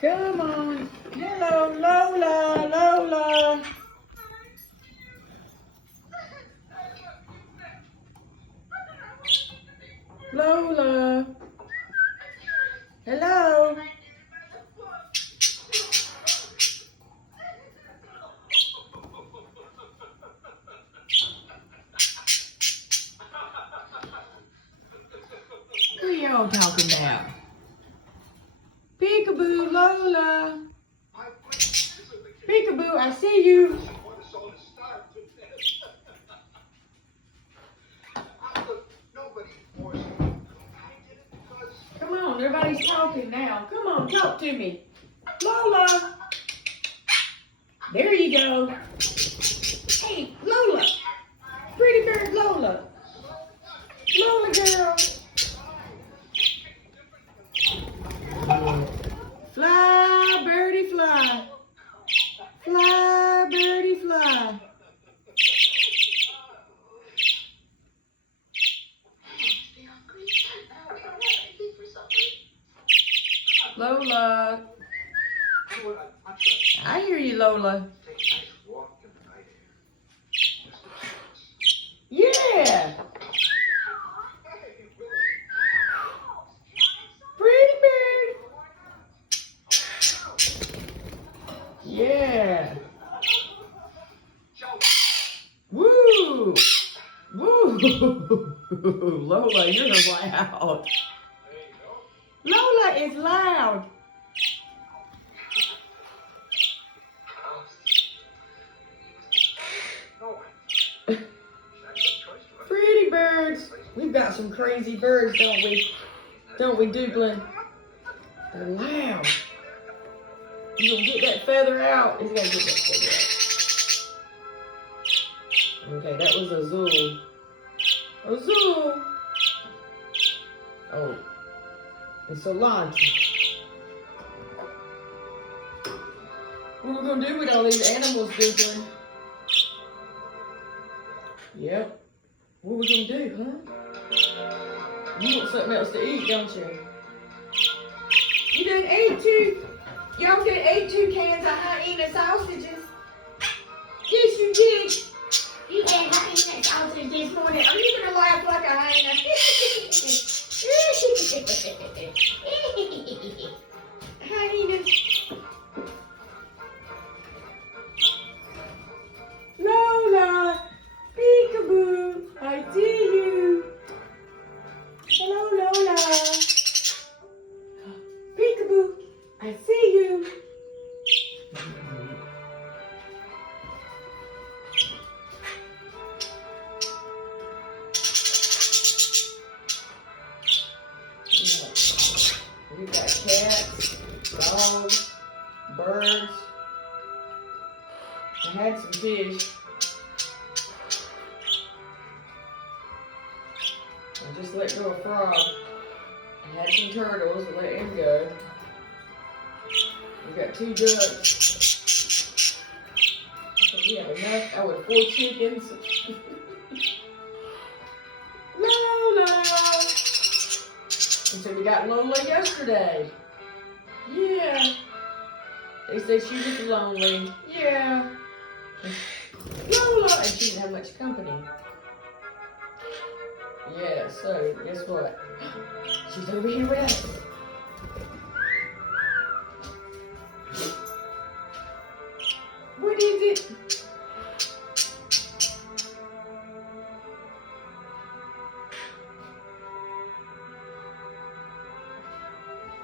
Come on. Hello, Lola, Lola. Lola. Hello. Who y'all talking about? Peekaboo, Lola. Peekaboo, I see you. Come on, everybody's talking now. Come on, talk to me. Lola. There you go. Hey, Lola. Pretty bird Lola. Lola girl. Fly, birdie, fly. Fly, birdie, fly. Lola. I hear you, Lola. Yeah. Pretty bird. Yeah. Woo. Woo. Lola, you're loud. Lola is loud. Pretty birds. We've got some crazy birds, don't we? Don't we, Dublin? They're loud. You gonna get that feather out? He's gotta get that feather out. Okay, that was Azul. Azul. Oh, and cilantro. What are we gonna do with all these animals, Dublin? Yep. What are we gonna do, huh? You want something else to eat, don't you? You done ate two. Y'all done ate 2 cans of hyena sausages. Yes, you did. You ate hyena sausage this morning. Are you gonna laugh like a hyena? Hyenas. Lola, peekaboo, I see you. Hello, Lola. Peekaboo, I see you. We've got cats, dogs, birds. I had some fish. I just let go of frog. I had some turtles. I let him go. We got 2 ducks. I think we have enough. Oh, with 4 chickens. Lola! And so we got Lola yesterday. Yeah. They say she was lonely. Yeah. Lola! And she didn't have much company. Yeah, so guess what? She's over here with us. What is it?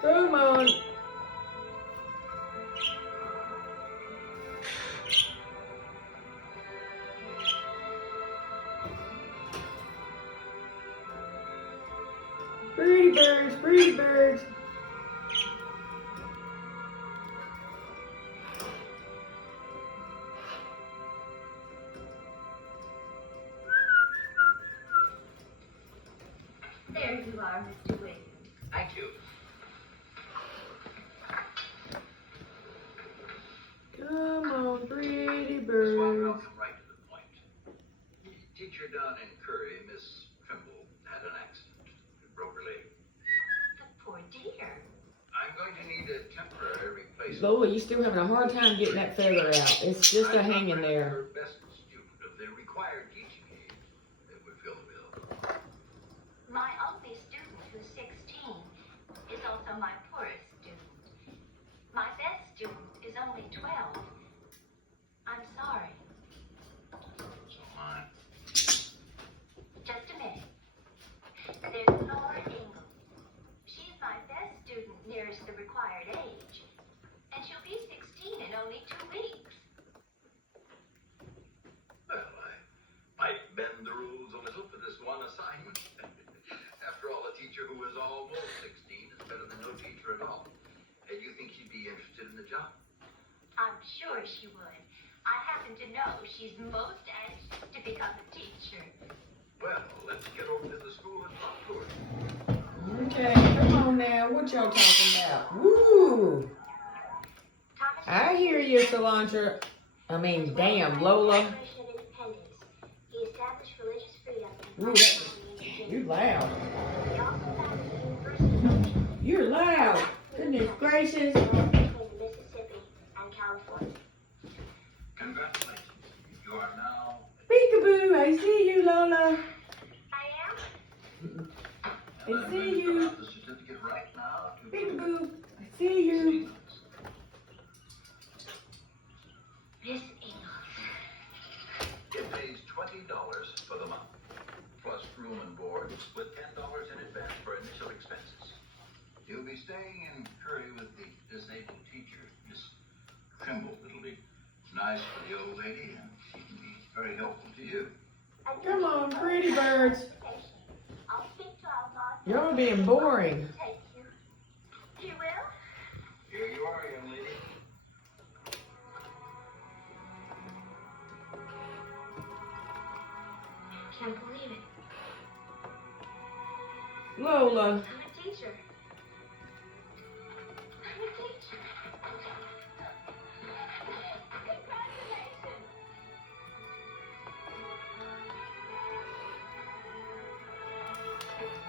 Come on. Pretty birds, pretty birds. There you are, Mr. Williams. Thank you. Come on, pretty Miss Walker, I'll birds. come right to the point. Teacher down in Curry, Miss Trimble, had an accident. Broke her leg. The poor dear. I'm going to need a temporary Lola, you still having a hard time getting that feather out. It's just a hanging there. Her best student of the required teaching aid that would fill the bill. My only student, who's 16, is also my poorest student. My best student is only 12. I'm sorry. So mine. Just a minute. There's Lola Ingle. She's my best student nearest the required age. And she'll be 16 in only 2 weeks. Well, I might bend the rules a little for this one assignment. After all, a teacher who is almost 16 is better than no teacher at all. And you think she'd be interested in the job? I'm sure she would. I happen to know she's most anxious to become a teacher. Well, let's get over to the school and talk to her. Okay, come on now. What y'all talking about? Woo! Thomas I hear you, cilantro. Damn, Lola. Declaration of Independence. He established religious freedom and Ooh, you loud. He also founded the University of Michigan You're loud. Goodness gracious. between Mississippi and California. Congratulations. You are now... Peekaboo, I see you, Lola. I am? I see you. The certificate right now to... Peekaboo, I see you. Miss Ingalls. It pays $20 for the month, plus room and board, with $10 in advance for initial expenses. You'll be staying in Curry with the disabled teacher, Miss Trimble. It'll be nice for the old lady, and she can be very helpful to you. Come on, pretty birds. I'll speak to our boss. Y'all being boring. Take you. You will? Here you are, young lady. Can't believe it. Lola. I'm a teacher. I'm a teacher. Congratulations.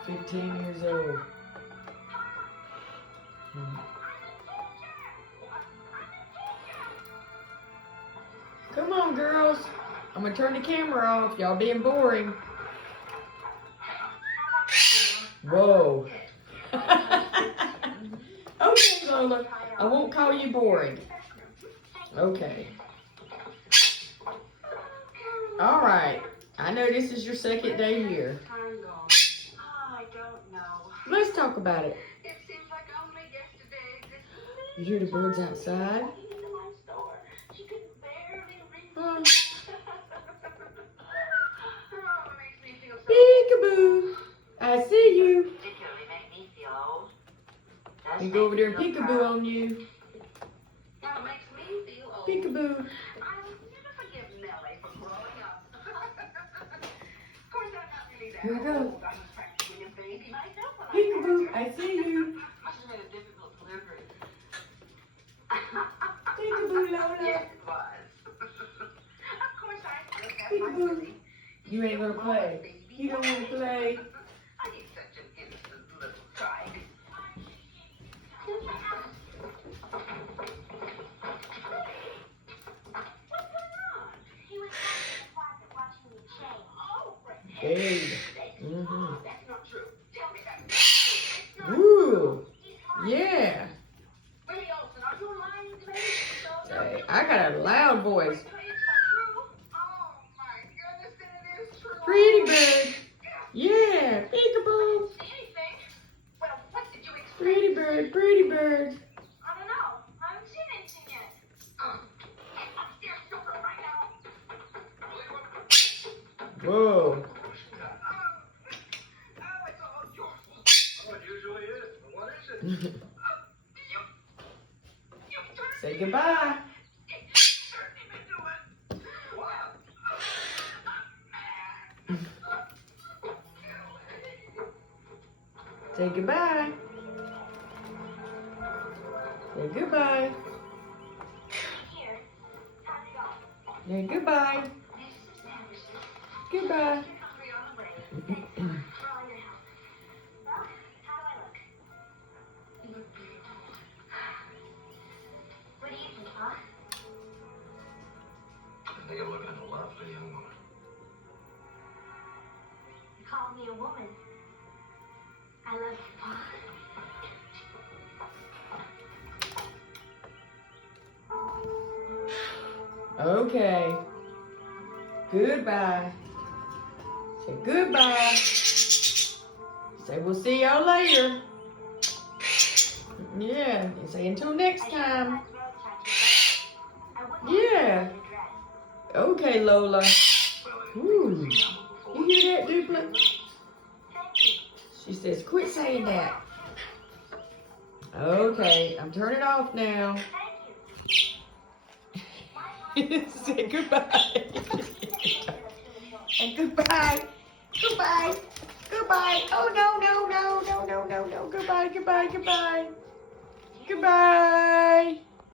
15 years old. Come on, girls. I'm gonna turn the camera off. Y'all being boring. Whoa. Okay, Lola. I won't call you boring. Okay. All right. I know this is your second day here. Time gone. Oh, I don't know. Let's talk about it. It seems like only yesterday. You hear the birds outside? Walking into my store. She could barely reach. Oh, Oh, it makes me feel so peekaboo. I see you. particularly make me feel old. Does You go over make there me and feel peekaboo proud. on you. Now it makes me feel old. Peekaboo. I'll never forgive Nellie for growing up. Of course, I'm not really that Here we go. old. I was practically a baby myself when Peekaboo. I I see you. must have been a difficult delivery. Peekaboo, Lola. Yes, it was. Of course, I still have my Peekaboo. silly. You ain't gonna play. You don't wanna play. I need such an innocent little child. What's going on? He was in the closet watching me change. Oh, for Hey. heaven's sake. Mhm. That's not true. Tell me that's not true. It's not Ooh. He's lying. Yeah. Willie Olsen, are you lying to me? Hey, I got a loud voice. It's not true. Oh my goodness, then it is true. Pretty bird. Yeah. Peekaboo. See anything? Well, what did you expect? Pretty bird. Pretty bird. I don't know. I haven't seen anything yet. Get upstairs, Joker, right now. Whoa. Oh, it's all your fault. Oh, it usually is. But what is it? You turned Say goodbye. Certainly been doing. What? Say goodbye. Say goodbye. here. Time to go. Say goodbye. Make some sandwiches. Goodbye. You're hungry on the way. Thanks for all your help. Well, how do I look? You look beautiful. call me a woman. I love you, Mom. Okay. Goodbye. Say goodbye. Say we'll see y'all later. Yeah. Say until next time. Yeah. Okay, Lola. Ooh. You hear that, Dupla? She says, quit saying that. Okay, I'm turning off now. Say goodbye. And goodbye. Goodbye. Goodbye. Oh, no. Goodbye. Goodbye.